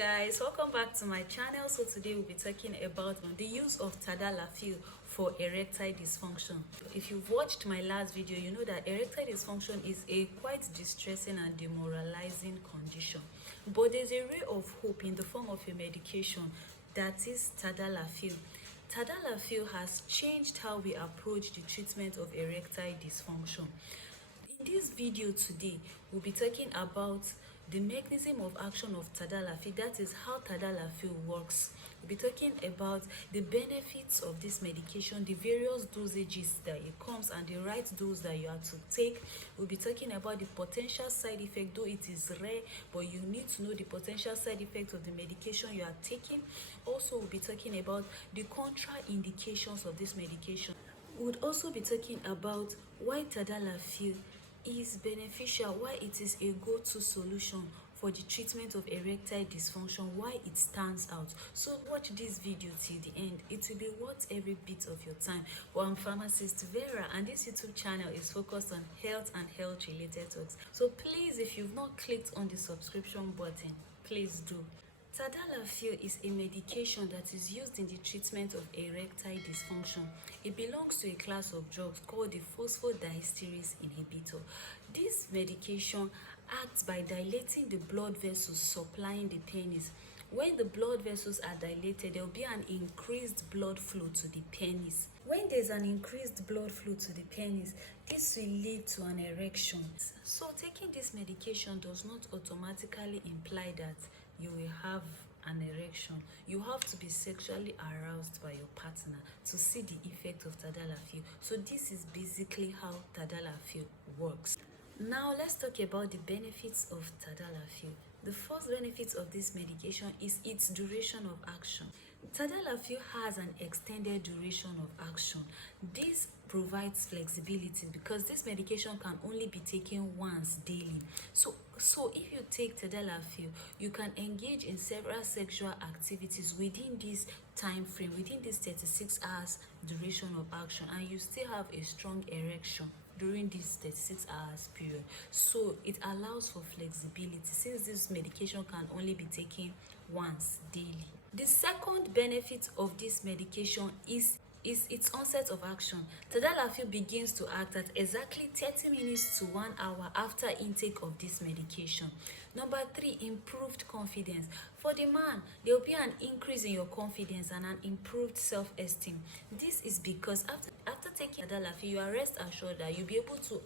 guys, welcome back to my channel. So today we'll be talking about the use of Tadalafil for erectile dysfunction. If you've watched my last video, you know that erectile dysfunction is a quite distressing and demoralizing condition, but there's a ray of hope in the form of a medication, that is Tadalafil. Tadalafil has changed how we approach the treatment of erectile dysfunction. In this video today, we'll be talking about the mechanism of action of Tadalafil, that is how Tadalafil works. We'll be talking about the benefits of this medication, the various dosages that it comes, and the right dose that you have to take. We'll be talking about the potential side effect, though it is rare, but you need to know the potential side effects of the medication you are taking. Also, we'll be talking about the contraindications of this medication. We would also be talking about why Tadalafil is beneficial, why it is a go-to solution for the treatment of erectile dysfunction, why it stands out. So watch this video till the end. It will be worth every bit of your time. Well, I'm pharmacist Vera, and this YouTube channel is focused on health and health related talks. So please, if you've not clicked on the subscription button, please do. Tadalafil is a medication that is used in the treatment of erectile dysfunction. It belongs to a class of drugs called the phosphodiesterase inhibitor. This medication acts by dilating the blood vessels supplying the penis. When the blood vessels are dilated, there will be an increased blood flow to the penis. When there's an increased blood flow to the penis, this will lead to an erection. So taking this medication does not automatically imply that you will have an erection. You have to be sexually aroused by your partner to see the effect of Tadalafil. So this is basically how Tadalafil works. Now let's talk about the benefits of Tadalafil. The first benefit of this medication is its duration of action. Tadalafil has an extended duration of action. This provides flexibility because this medication can only be taken once daily. So if you take Tadalafil, you can engage in several sexual activities within this time frame, within this 36 hours duration of action, and you still have a strong erection during this 36 hours period. So it allows for flexibility since this medication can only be taken once daily. The second benefit of this medication is its onset of action. Tadalafil begins to act at exactly 30 minutes to 1 hour after intake of this medication. Number 3, improved confidence. For the man, there will be an increase in your confidence and an improved self-esteem. This is because after taking Tadalafil, you are rest assured that you'll be able to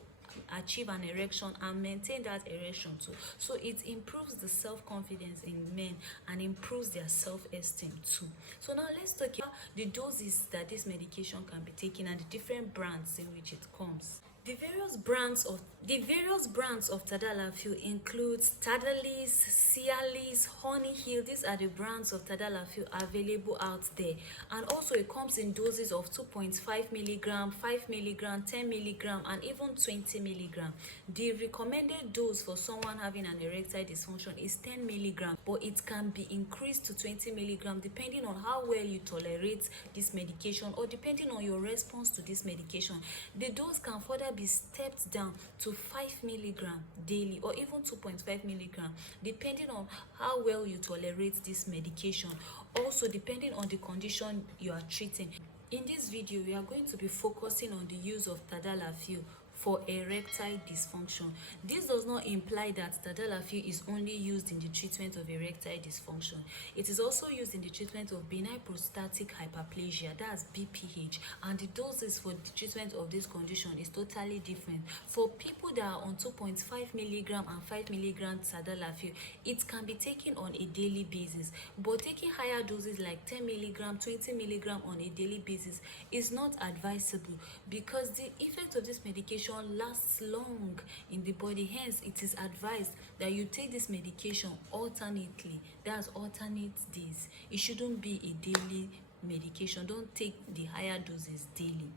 achieve an erection and maintain that erection too. So it improves the self-confidence in men and improves their self-esteem too. So now let's talk about the doses that this medication can be taken and the different brands in which it comes. The various brands of Tadalafil includes Tadalis, Cialis, Honnihil. These are the brands of Tadalafil available out there, and also it comes in doses of 2.5 milligram, 5 milligram, 10 milligram, and even 20 milligram. The recommended dose for someone having an erectile dysfunction is 10 milligram, but it can be increased to 20 milligram depending on how well you tolerate this medication or depending on your response to this medication. The dose can further be stepped down to 5 milligram daily or even 2.5 milligram depending on how well you tolerate this medication, also depending on the condition you are treating. In this video, we are going to be focusing on the use of Tadalafil for erectile dysfunction. This does not imply that Tadalafil is only used in the treatment of erectile dysfunction. It is also used in the treatment of benign prostatic hyperplasia, that's BPH, and the doses for the treatment of this condition is totally different. For people that are on 2.5 milligram and 5 milligram Tadalafil, it can be taken on a daily basis, but taking higher doses like 10 milligram, 20 milligram on a daily basis is not advisable because the effect of this medication lasts long in the body. Hence, it is advised that you take this medication alternately, that's alternate days. It shouldn't be a daily medication. Don't take the higher doses daily.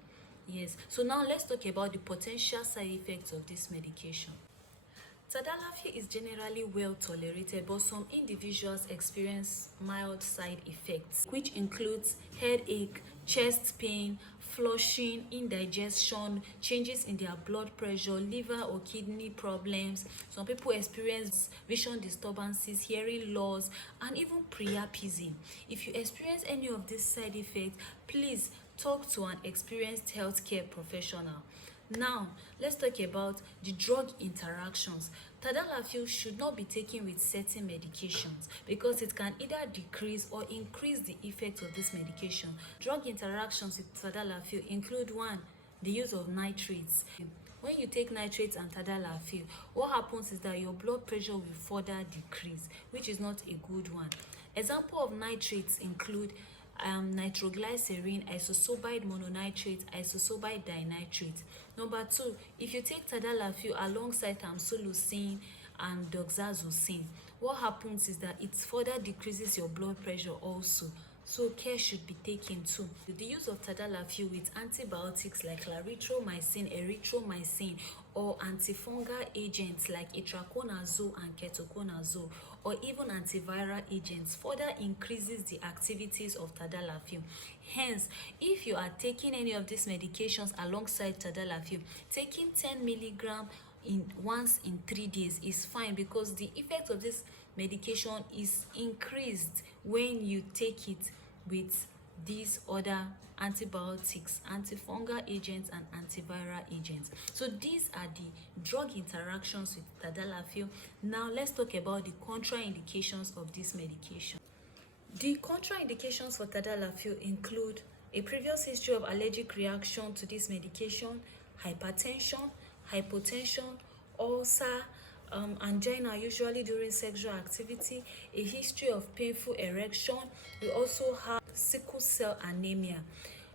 Yes, so now let's talk about the potential side effects of this medication. Tadalafil is generally well tolerated, but some individuals experience mild side effects, which includes headache, chest pain, flushing, indigestion, changes in their blood pressure, liver or kidney problems. Some people experience vision disturbances, hearing loss, and even priapism. If you experience any of these side effects, please talk to an experienced healthcare professional. Now, let's talk about the drug interactions. Tadalafil should not be taken with certain medications because it can either decrease or increase the effect of this medication. Drug interactions with Tadalafil include: 1. The use of nitrates. When you take nitrates and Tadalafil, what happens is that your blood pressure will further decrease, which is not a good one. Example of nitrates include nitroglycerin, isosobide mononitrate, isosobide dinitrate. Number 2, if you take Tadalafil alongside tamsulosin and doxazosin, what happens is that it further decreases your blood pressure also. So care should be taken too. The use of Tadalafil with antibiotics like clarithromycin, erythromycin, or antifungal agents like itraconazole and ketoconazole, or even antiviral agents further increases the activities of Tadalafil. Hence, if you are taking any of these medications alongside Tadalafil, taking 10 milligram once in 3 days is fine, because the effect of this medication is increased when you take it with these other antibiotics, antifungal agents, and antiviral agents. So these are the drug interactions with Tadalafil. Now let's talk about the contraindications of this medication. The contraindications for Tadalafil include a previous history of allergic reaction to this medication, hypertension, hypotension, ulcer, angina usually during sexual activity, a history of painful erection. We also have sickle cell anemia.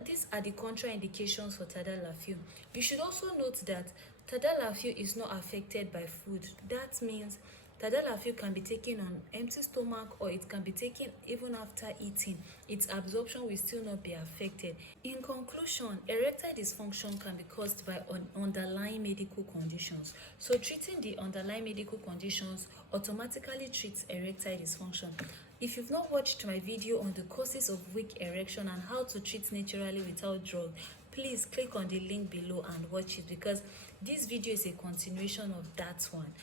These are the contraindications for Tadalafil. You should also note that Tadalafil is not affected by food. That means Tadalafil can be taken on empty stomach, or it can be taken even after eating. Its absorption will still not be affected. In conclusion, erectile dysfunction can be caused by underlying medical conditions. So treating the underlying medical conditions automatically treats erectile dysfunction. If you've not watched my video on the causes of weak erection and how to treat naturally without drug, please click on the link below and watch it, because this video is a continuation of that one.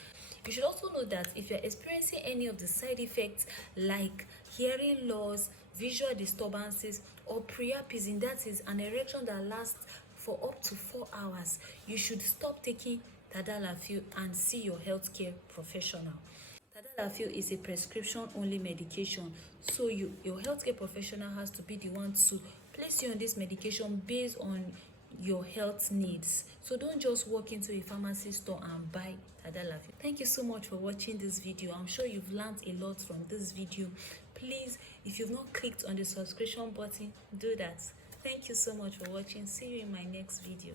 You should also know that if you're experiencing any of the side effects like hearing loss, visual disturbances, or priapism, that is an erection that lasts for up to 4 hours, you should stop taking Tadalafil and see your healthcare professional. Tadalafil is a prescription-only medication, so your healthcare professional has to be the one to place you on this medication based on your health needs. So don't just walk into a pharmacy store and buy Tadalafil. Thank you so much for watching this video. I'm sure you've learned a lot from this video. Please, if you've not clicked on the subscription button, do that. Thank you so much for watching. See you in my next video.